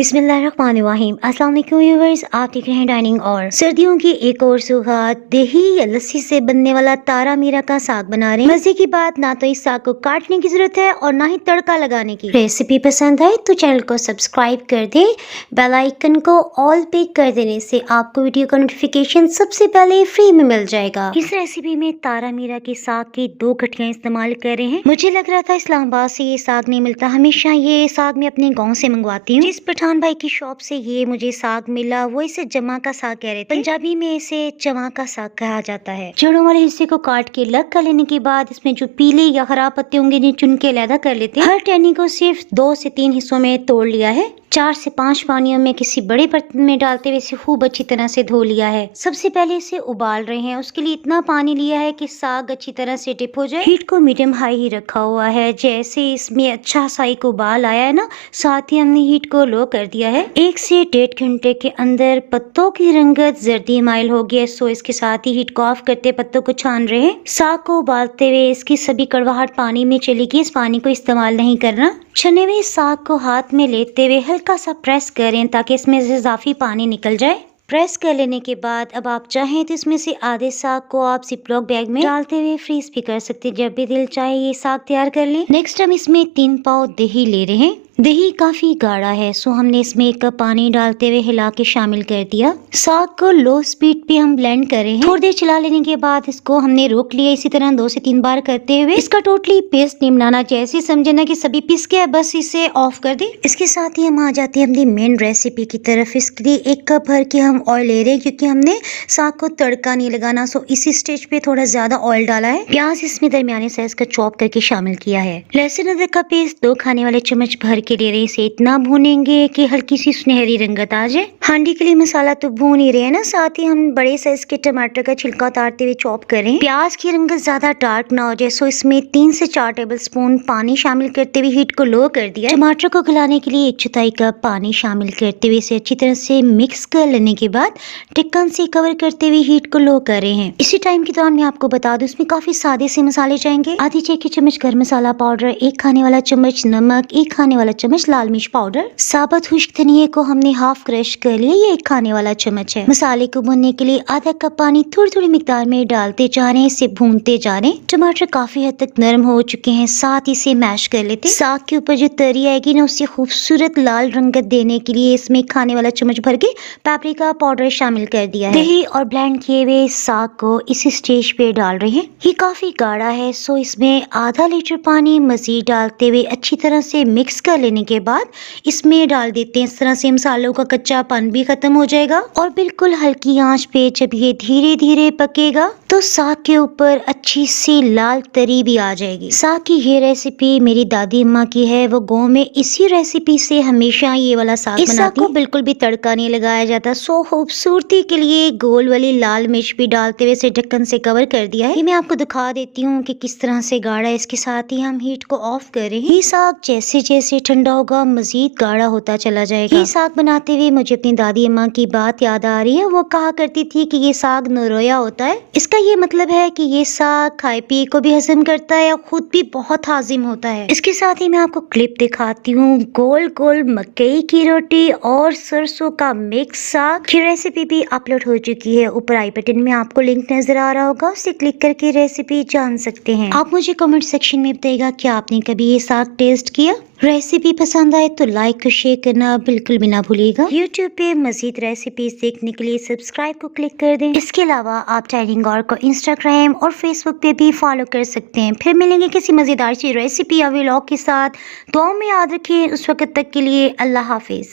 बिस्मिल्लाहिर्रहमानिर्रहीम। अस्सलाम वालेकुम व्यूअर्स, आप देख रहे हैं डाइनिंग और सर्दियों की एक और सौगात दही या लस्सी से बनने वाला तारा मीरा का साग बना रहे हैं। मजे की बात, ना तो इस साग को काटने की जरूरत है और ना ही तड़का लगाने की। रेसिपी पसंद आए तो चैनल को सब्सक्राइब कर दे, बेल आइकन को ऑल पे कर देने से आपको वीडियो का नोटिफिकेशन सबसे पहले फ्री में मिल जाएगा। इस रेसिपी में तारा मीरा के साग की 2 गठियां इस्तेमाल कर रहे हैं। मुझे लग रहा था इस्लामाबाद से ये साग नहीं मिलता, हमेशा ये साग मैं अपने गाँव से मंगवाती हूँ। जिस पठान भाई की शॉप से ये मुझे साग मिला, वो इसे जमा का साग कह रहे थे। पंजाबी में इसे चमा का साग कहा जाता है। जड़ों वाले हिस्से को काट के अलग कर लेने के बाद इसमें जो पीले या खराब पत्ते होंगे इन्हें चुन के अलग कर लेते हैं। हर टहनी को सिर्फ 2 से 3 हिस्सों में तोड़ लिया है। 4 से 5 पानियों में किसी बड़े बर्तन में डालते हुए इसे खूब अच्छी तरह से धो लिया है। सबसे पहले इसे उबाल रहे हैं, उसके लिए इतना पानी लिया है कि साग अच्छी तरह से डिप हो जाए। हीट को मीडियम हाई ही रखा हुआ है। जैसे इसमें अच्छा सा एक उबाल आया है ना, साथ ही हमने हीट को लो कर दिया है। 1 से 1.5 घंटे के अंदर पत्तों की रंगत जर्दी माइल हो गई है। सो इसके साथ ही हीट को ऑफ करते पत्तों को छान रहे हैं। साग को उबालते हुए इसकी सभी कड़वाहट पानी में चली गई। इस पानी को इस्तेमाल नहीं करना। छने हुए साग को हाथ में लेते हुए हल्का सा प्रेस करें ताकि इसमें से इजाफी पानी निकल जाए। प्रेस कर लेने के बाद अब आप चाहें तो इसमें से आधे साग को आप जिपलॉक बैग में डालते हुए फ्रीज भी कर सकते हैं। जब भी दिल चाहे ये साग तैयार कर लें। नेक्स्ट हम इसमें 3 पाव दही ले रहे हैं। दही काफी गाढ़ा है, सो हमने इसमें 1 कप पानी डालते हुए हिला के शामिल कर दिया। साग को लो स्पीड पे हम ब्लेंड कर रहे हैं। थोड़ी देर चला लेने के बाद इसको हमने रोक लिया। इसी तरह 2 से 3 बार करते हुए इसका टोटली पेस्ट नहीं बनाना। जैसे समझे ना कि सभी पिस गया, बस इसे ऑफ कर दे। इसके साथ ही हम आ जाते हैं अपनी मेन रेसिपी की तरफ। इसके लिए 1 कप भर के हम ऑयल ले रहे हैं क्योंकि हमने साग को तड़का नहीं लगाना। सो इसी स्टेज पे थोड़ा ज्यादा ऑयल डाला है। प्याज इसमें दरमियाने साइज का चॉप करके शामिल किया है। लहसुन अदरक का पेस्ट 2 खाने वाले चम्मच भर के ले रहे हैं। इसे इतना भूनेंगे कि हल्की सी सुनहरी रंगत आ जाए। हांडी के लिए मसाला तो भून ही रहे हैं ना, साथ ही हम बड़े साइज के टमाटर का छिलका उतारते हुए चॉप करें। प्याज की रंगत ज्यादा डार्क ना हो जाए, सो इसमें 3 से 4 टेबलस्पून पानी शामिल करते हुए हीट को लो कर दिया। टमाटर को गलाने के लिए 1/4 कप पानी शामिल करते हुए इसे अच्छी तरह से मिक्स कर लेने के बाद ढक्कन से कवर करते हुए हीट को लो कर रहे हैं। इसी टाइम के दौरान मैं आपको बता दूं इसमें काफी सादे से मसाले जाएंगे। आधी चाय की चम्मच गर्म मसाला पाउडर, 1 खाने वाला चम्मच नमक, 1 खाने वाला चम्मच लाल मिर्च पाउडर, साबुत खुश्क धनिया को हमने हाफ क्रश कर लिया। ये 1 खाने वाला चम्मच है। मसाले को भूनने के लिए आधा कप पानी थोड़ी थोड़ी मिकदार में डालते जा रहे हैं, इसे भूनते जा रहे हैं। टमाटर काफी हद तक नरम हो चुके हैं, साथ ही इसे मैश कर लेते। साग के ऊपर जो तरी आएगी ना, उससे खूबसूरत लाल रंगत देने के लिए इसमें 1 खाने वाला चम्मच भर के पेपरिका पाउडर शामिल कर दिया है। दही और ब्लेंड किए हुए साग को इस स्टेज पे डाल रहे हैं। ये काफी गाढ़ा है, सो इसमें आधा लीटर पानी मजीद डालते हुए अच्छी तरह से मिक्स कर लेने के बाद इसमें डाल देते हैं। इस तरह से मसालों का कच्चापन भी खत्म हो जाएगा और बिल्कुल हल्की आंच पे जब ये धीरे धीरे पकेगा तो साग के ऊपर अच्छी सी लाल तरी भी आ जाएगी। साग की ये रेसिपी मेरी दादी अम्मा की है, वो गाँव में इसी रेसिपी से हमेशा ये वाला साग बनाती है। इस साग को बिल्कुल भी तड़का नहीं लगाया जाता। सो खूबसूरती के लिए गोल वाली लाल मिर्च भी डालते हुए इसे ढक्कन से कवर कर दिया है। ये मैं आपको दिखा देती हूँ कि किस तरह से गाढ़ा है। इसके साथ ही हम हीट को ऑफ कर रहे हैं। ये साग जैसे जैसे ठंडा होगा मजीद गाढ़ा होता चला जाएगा। ये साग बनाते हुए मुझे अपनी दादी अम्मा की बात याद आ रही है। वो कहा करती थी कि ये साग नरोया होता है। इसका ये मतलब है कि ये साग खाए पिए को भी हजम करता है और खुद भी बहुत हाजिम होता है। इसके साथ ही मैं आपको क्लिप दिखाती हूँ। गोल गोल मकई की रोटी और सरसों का मिक्स साग की रेसिपी भी अपलोड हो चुकी है। ऊपर आई बटन में आपको लिंक नजर आ रहा होगा, उसे क्लिक करके रेसिपी जान सकते हैं। आप मुझे कमेंट सेक्शन में बताइएगा क्या आपने कभी ये साग टेस्ट किया। रेसिपी पसंद आए तो लाइक और शेयर करना बिल्कुल भी ना भूलिएगा। YouTube पे मजीद रेसिपीज देखने के लिए सब्सक्राइब को क्लिक कर दें। इसके अलावा आप डाइनिंग और को इंस्टाग्राम और फेसबुक पे भी फॉलो कर सकते हैं। फिर मिलेंगे किसी मजेदार सी रेसिपी या व्लॉग के साथ। दुआ में याद रखें। उस वक्त तक के लिए अल्लाह हाफिज।